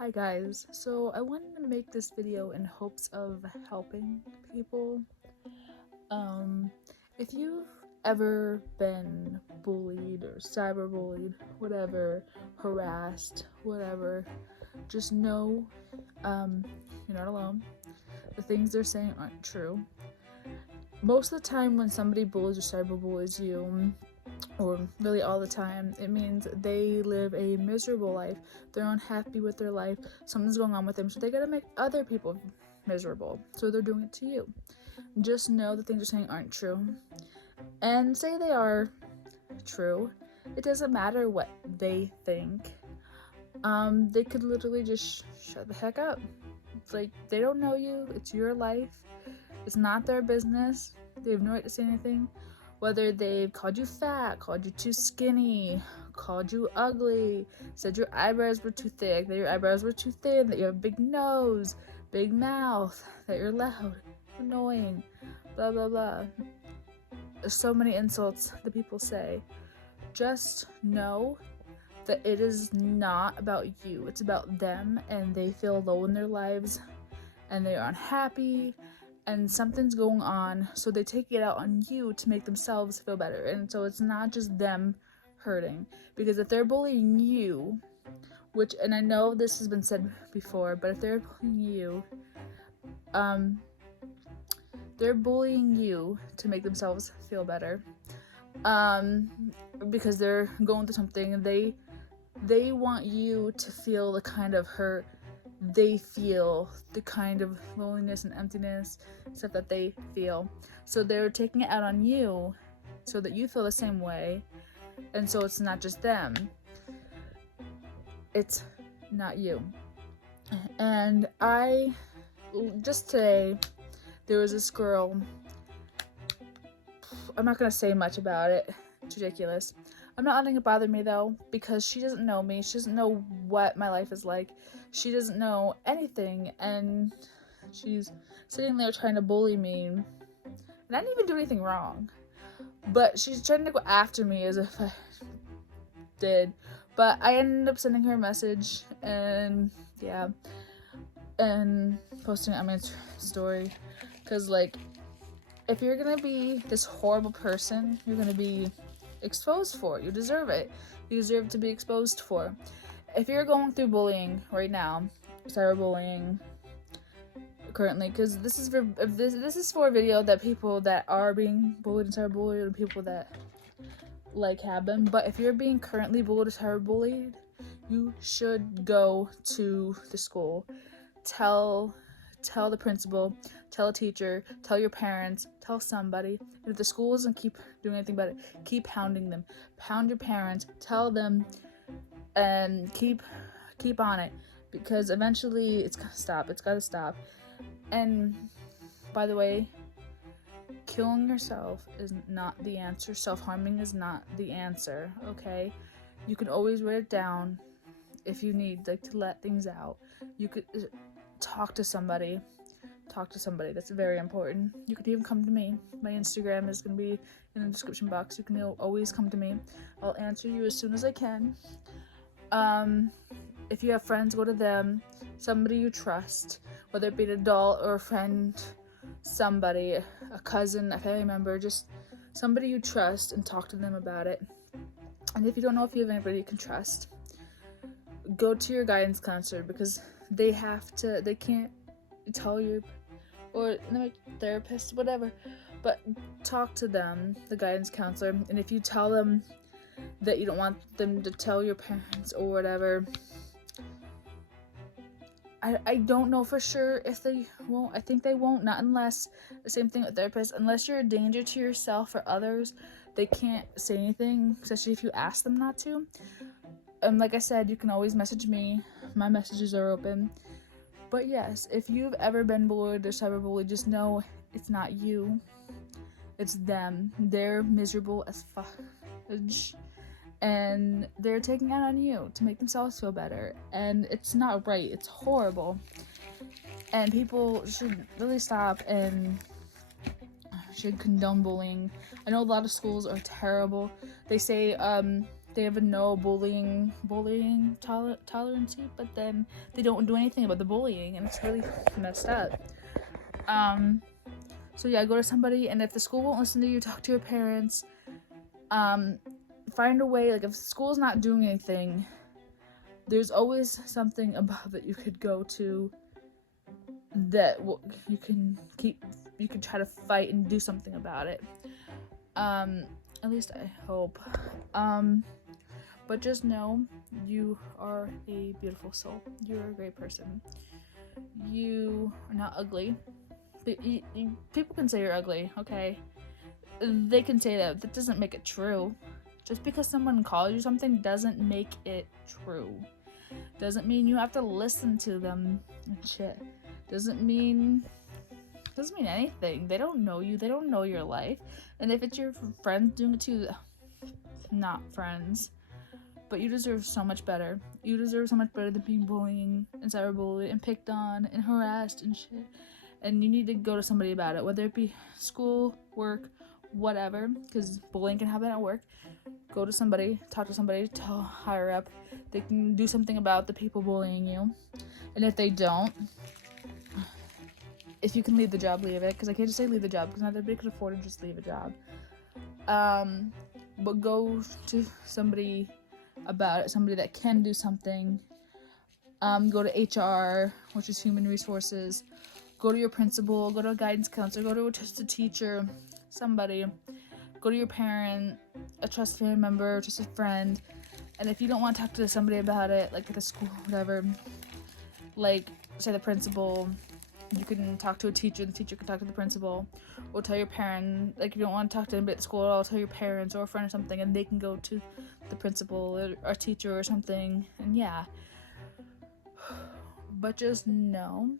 Hi guys, so I wanted to make this video in hopes of helping people. Um, if you've ever been bullied or cyberbullied, whatever, harassed, whatever, just know you're not alone. The things they're saying aren't true. Most of the time when somebody bullies or cyberbullies you, or really all the time, it means they live a miserable life. They're unhappy with their life. Something's going on with them, so they gotta make other people miserable. So they're doing it to you. Just know the things you're saying aren't true. And say they are true. It doesn't matter what they think. They could literally just shut the heck up. It's like they don't know you. It's your life. It's not their business. They have no right to say anything. Whether they've called you fat, called you too skinny, called you ugly, said your eyebrows were too thick, that your eyebrows were too thin, that you have a big nose, big mouth, that you're loud, annoying, blah blah blah. There's so many insults that people say. Just know that it is not about you. It's about them, and they feel low in their lives and they are unhappy and something's going on, so they take it out on you to make themselves feel better. And so it's not just them hurting, because if they're bullying you, which, and I know this has been said before, but if they're bullying you, they're bullying you to make themselves feel better, because they're going through something, and they want you to feel the kind of hurt they feel, the kind of loneliness and emptiness, stuff that they feel. So they're taking it out on you so that you feel the same way. And so it's not just them, it's not you. And just today, there was this girl, I'm not gonna say much about it, it's ridiculous. I'm not letting it bother me though, because she doesn't know me. She doesn't know what my life is like. She doesn't know anything, and she's sitting there trying to bully me. And I didn't even do anything wrong. But she's trying to go after me as if I did. But I ended up sending her a message, and yeah, and posting it on my story. Because, like, if you're gonna be this horrible person, you're gonna be exposed for it. You deserve it. You deserve to be exposed for. If you're going through bullying right now, cyberbullying currently, because this is for a video that people that are being bullied and cyberbullied, and people that like have been. But if you're being currently bullied or cyberbullied, you should go to the school. Tell the principal, tell a teacher, tell your parents, tell somebody. And if the school doesn't keep doing anything about it, keep hounding them. Pound your parents, tell them, and keep on it, because eventually it's gotta stop. It's gotta stop. And by the way, killing yourself is not the answer. Self-harming is not the answer, okay? You can always write it down if you need, like, to let things out. You could talk to somebody. That's very important. You could even come to me. My Instagram is going to be in the description box. You can always come to me. I'll answer you as soon as I can. If you have friends, go to them. Somebody you trust, whether it be an adult or a friend, somebody, a cousin, a family member, just somebody you trust, and talk to them about it. And if you don't know if you have anybody you can trust, go to your guidance counselor, because they can't tell you, or the therapist, whatever, but talk to them, the guidance counselor. And if you tell them that you don't want them to tell your parents or whatever, I don't know for sure if they won't. I think they won't, not unless, the same thing with therapists, unless you're a danger to yourself or others, they can't say anything, especially if you ask them not to. And like I said, you can always message me. My messages are open. But yes, if you've ever been bullied or cyberbullied, just know it's not you. It's them. They're miserable as fudge. And they're taking it on you to make themselves feel better. And it's not right. It's horrible. And people should really stop and should condone bullying. I know a lot of schools are terrible. They say they have a no bullying tolerance, but then they don't do anything about the bullying, and it's really messed up. So yeah, go to somebody, and if the school won't listen to you, talk to your parents. Find a way, like if school's not doing anything, there's always something about that you could go to that you can try to fight and do something about it. At least I hope. But just know you are a beautiful soul. You're a great person. You are not ugly. People can say you're ugly, okay? They can say that. That doesn't make it true. Just because someone calls you something doesn't make it true. Doesn't mean you have to listen to them and shit. Doesn't mean anything. They don't know you. They don't know your life. And if it's your friends doing it too, not friends. But you deserve so much better. You deserve so much better than being bullying and cyberbullied and picked on and harassed and shit. And you need to go to somebody about it, whether it be school, work, whatever, because bullying can happen at work. Go to somebody, talk to somebody, tell higher up. They can do something about the people bullying you. And if they don't, if you can leave the job, leave it. Because I can't just say leave the job, because not everybody could afford to just leave a job. But go to somebody about it, somebody that can do something. Go to HR, which is human resources. Go to your principal, go to a guidance counselor, go to a trusted teacher, somebody. Go to your parent, a trusted family member, a trusted friend. And if you don't want to talk to somebody about it, like at the school, whatever, like, say the principal, you can talk to a teacher, the teacher can talk to the principal, or tell your parent, like, if you don't want to talk to anybody at school at all, tell your parents or a friend or something, and they can go to the principal or teacher or something, and yeah. But just know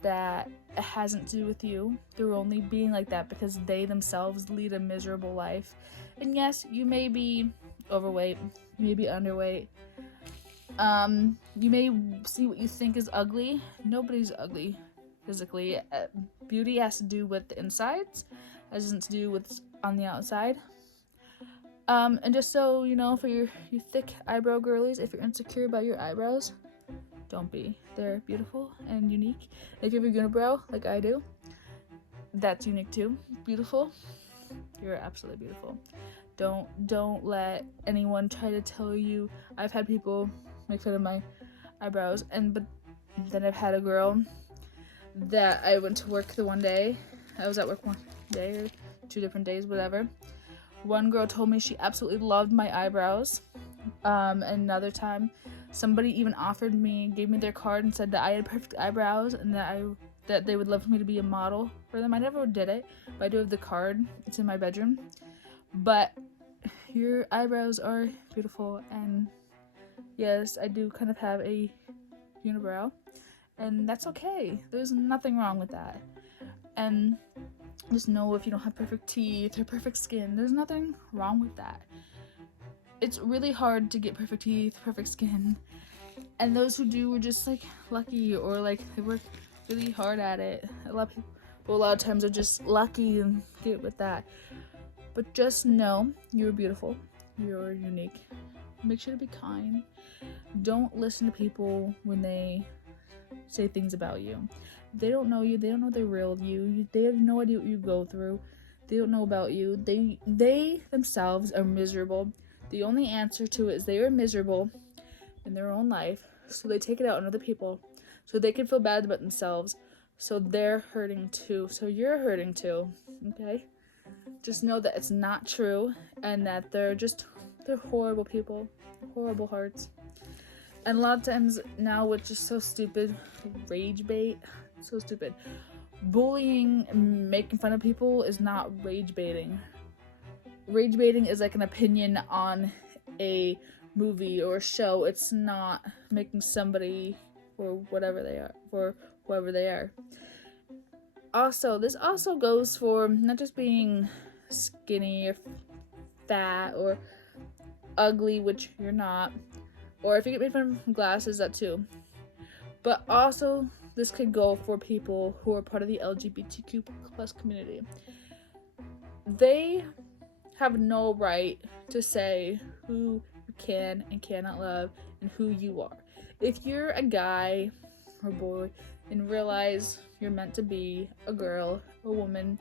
that it hasn't to do with you. They're only being like that because they themselves lead a miserable life. And yes, you may be overweight, you may be underweight, you may see what you think is ugly. Nobody's ugly physically. Beauty has to do with the insides, has nothing to do with what's on the outside. And just so you know, for you thick eyebrow girlies, if you're insecure about your eyebrows, don't be. They're beautiful and unique. If you have a unibrow, like I do, that's unique too. Beautiful. You're absolutely beautiful. Don't let anyone try to tell you. I've had people make fun of my eyebrows, but then I've had a girl that I went to work the one day. I was at work one day or 2 different days, whatever. One girl told me she absolutely loved my eyebrows. Another time, somebody even gave me their card and said that I had perfect eyebrows and that they would love for me to be a model for them. I never did it, but I do have the card. It's in my bedroom. But your eyebrows are beautiful, and yes, I do kind of have a unibrow, and that's okay. There's nothing wrong with that. And just know if you don't have perfect teeth or perfect skin, there's nothing wrong with that. It's really hard to get perfect teeth, perfect skin, and those who do are just like lucky, or like they work really hard at it. A lot of times are just lucky and get with that. But just know you're beautiful, you're unique. Make sure to be kind. Don't listen to people when they say things about you. They don't know you. They don't know the real you. They have no idea what you go through. They don't know about you. They themselves are miserable. The only answer to it is they are miserable in their own life, so they take it out on other people, so they can feel bad about themselves, so they're hurting too, so you're hurting too, okay? Just know that it's not true, and that they're horrible people, horrible hearts. And a lot of times now, which is so stupid, rage bait, so stupid. Bullying and making fun of people is not rage baiting. Rage baiting is like an opinion on a movie or a show. It's not making somebody for whatever they are, for whoever they are. Also, this also goes for not just being skinny or fat or ugly, which you're not, or if you get made fun of from glasses, that too. But also, this could go for people who are part of the LGBTQ plus community. They have no right to say who you can and cannot love and who you are. If you're a guy or boy and realize you're meant to be a girl, a woman,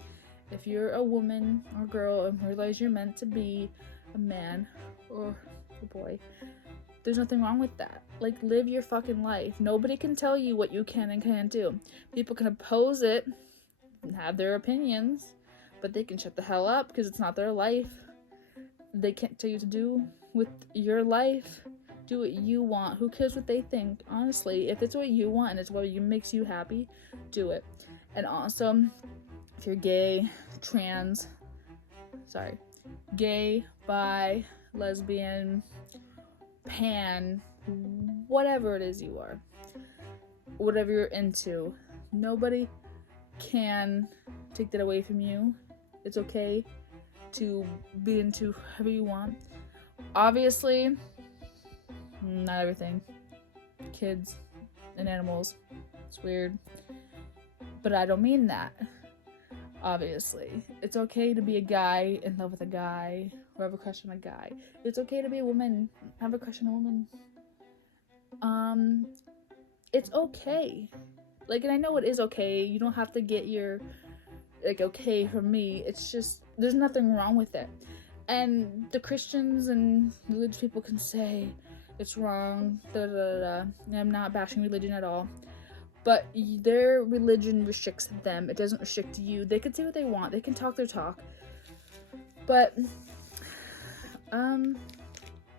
if you're a woman or girl and realize you're meant to be a man or a boy, there's nothing wrong with that. Like, live your fucking life. Nobody can tell you what you can and can't do. People can oppose it and have their opinions, but they can shut the hell up because it's not their life. They can't tell you to do with your life. Do what you want. Who cares what they think? Honestly, if it's what you want and it's what makes you happy, do it. And also, if you're gay, gay, bi, lesbian, pan, whatever it is you are, whatever you're into, nobody can take that away from you. It's okay to be into whoever you want. Obviously, not everything. Kids and animals, it's weird. But I don't mean that. Obviously, it's okay to be a guy in love with a guy or have a crush on a guy. It's okay to be a woman, have a crush on a woman. It's okay. Like, and I know it is okay. You don't have to get your, like, okay from me. It's just, there's nothing wrong with it. And the Christians and religious people can say it's wrong, And I'm not bashing religion at all. But their religion restricts them. It doesn't restrict you. They can say what they want. They can talk their talk. But,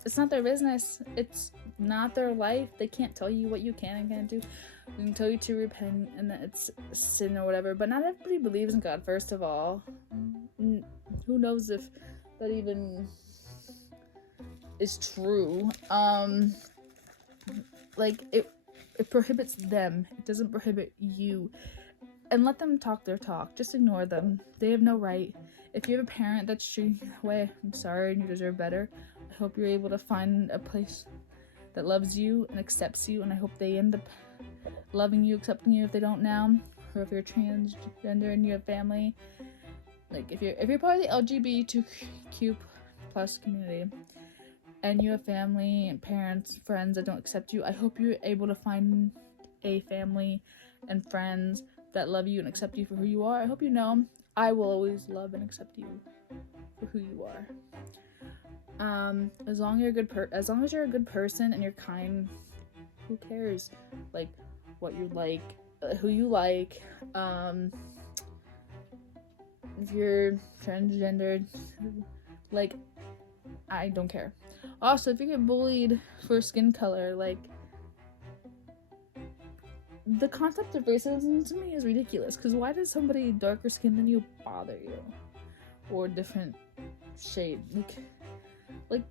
it's not their business. It's not their life. They can't tell you what you can and can't do. They can tell you to repent and that it's sin or whatever. But not everybody believes in God, first of all. Who knows if that even is true. Like, it prohibits them. It doesn't prohibit you. And let them talk their talk. Just ignore them. They have no right. If you have a parent that's treating you that way, I'm sorry and you deserve better. I hope you're able to find a place that loves you and accepts you, and I hope they end up loving you, accepting you if they don't now. Or if you're transgender and you have family. Like, if you're part of the LGBTQ plus community and you have family and parents, friends that don't accept you, I hope you're able to find a family and friends that love you and accept you for who you are. I hope you know I will always love and accept you for who you are. As long as you're a good person and you're kind, who cares? Like, what you like, who you like, if you're transgendered, like, I don't care. Also, if you get bullied for skin color, like, the concept of racism to me is ridiculous, because why does somebody darker skin than you bother you? Or different shade? Like,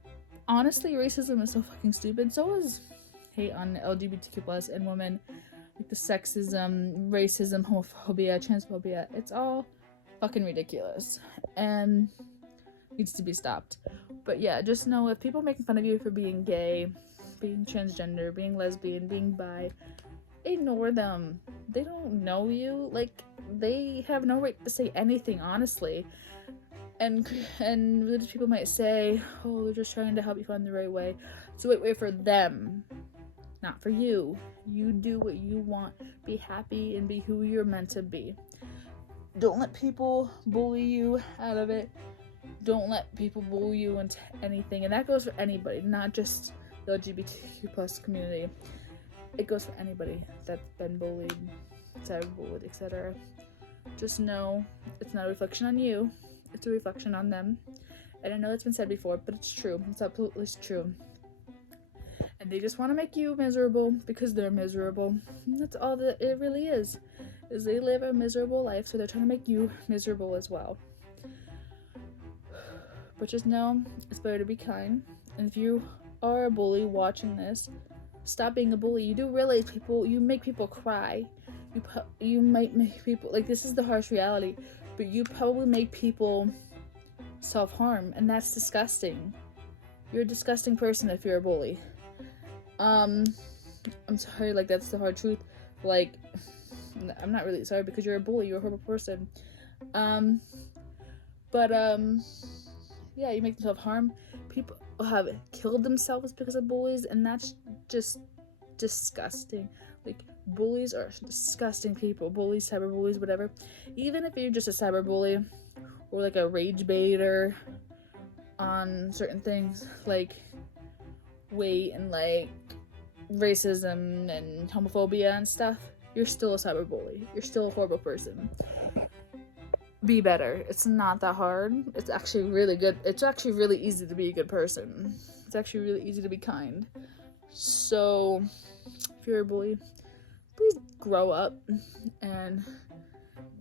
honestly, racism is so fucking stupid. So is hate on LGBTQ plus and women. Like, the sexism, racism, homophobia, transphobia. It's all fucking ridiculous. And needs to be stopped. But yeah, just know if people are making fun of you for being gay, being transgender, being lesbian, being bi, ignore them. They don't know you. Like, they have no right to say anything, honestly. And religious people might say, oh, they're just trying to help you find the right way. So wait for them, not for you. You do what you want. Be happy and be who you're meant to be. Don't let people bully you out of it. Don't let people bully you into anything. And that goes for anybody, not just the LGBTQ plus community. It goes for anybody that's been bullied, cyberbullied, etc. Just know it's not a reflection on you. It's a reflection on them. And I know it's been said before, but it's true. It's absolutely true. And they just want to make you miserable because they're miserable. And that's all that it really is they live a miserable life, so they're trying to make you miserable as well. But just know it's better to be kind. And if you are a bully watching this, stop being a bully. You do realize you make people cry. You might make people, like, this is the harsh reality, but you probably make people self-harm, and that's disgusting. You're a disgusting person if you're a bully. I'm sorry, like, that's the hard truth. Like, I'm not really sorry because you're a bully, you're a horrible person. But yeah, you make yourself harm. People have killed themselves because of bullies, and that's just disgusting. Like, bullies are disgusting people. Bullies, cyberbullies, whatever. Even if you're just a cyberbully or like a rage baiter on certain things like weight and like racism and homophobia and stuff, you're still a cyberbully. You're still a horrible person. Be better. It's not that hard. It's actually really good. It's actually really easy to be a good person. It's actually really easy to be kind. So, if you're a bully, please grow up and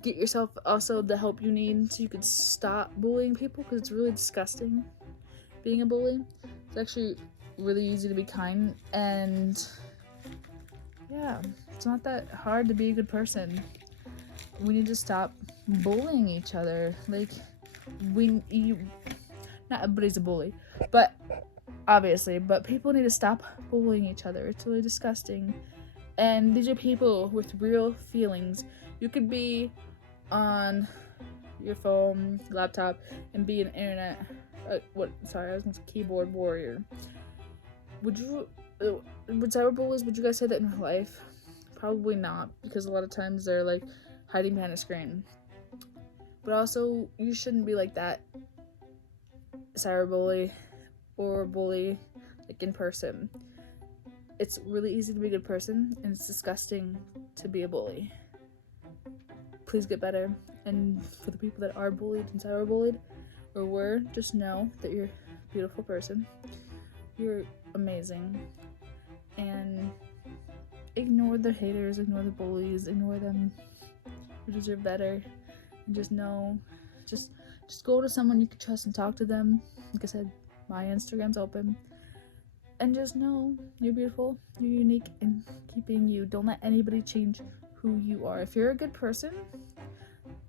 get yourself also the help you need so you can stop bullying people, because it's really disgusting being a bully. It's actually really easy to be kind, and yeah, it's not that hard to be a good person. We need to stop bullying each other. Like, not everybody's a bully, but obviously, but people need to stop bullying each other. It's really disgusting. And these are people with real feelings. You could be on your phone, laptop, and be an internet I was gonna say keyboard warrior. Would cyberbullies, would you guys say that in real life? Probably not, because a lot of times they're like hiding behind a screen. But also, you shouldn't be like that cyberbully or bully like in person. It's really easy to be a good person, and it's disgusting to be a bully. Please get better. And for the people that are bullied and cyberbullied, or were, just know that you're a beautiful person. You're amazing. And ignore the haters, ignore the bullies, ignore them. You deserve better. And just know, just go to someone you can trust and talk to them. Like I said, my Instagram's open. And just know you're beautiful, you're unique, and keep being you. Don't let anybody change who you are. If you're a good person,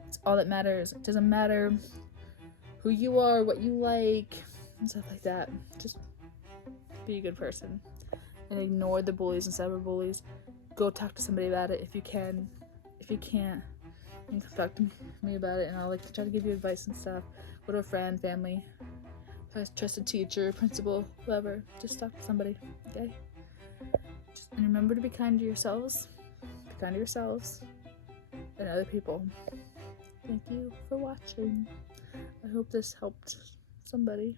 it's all that matters. It doesn't matter who you are, what you like, and stuff like that. Just be a good person. And ignore the bullies and cyberbullies. Go talk to somebody about it if you can. If you can't, you can come talk to me about it, and I'll try to give you advice and stuff. Go to a friend, family, trusted teacher, principal, whoever. Just talk to somebody, okay? And remember to be kind to yourselves. Be kind to yourselves and other people. Thank you for watching. I hope this helped somebody.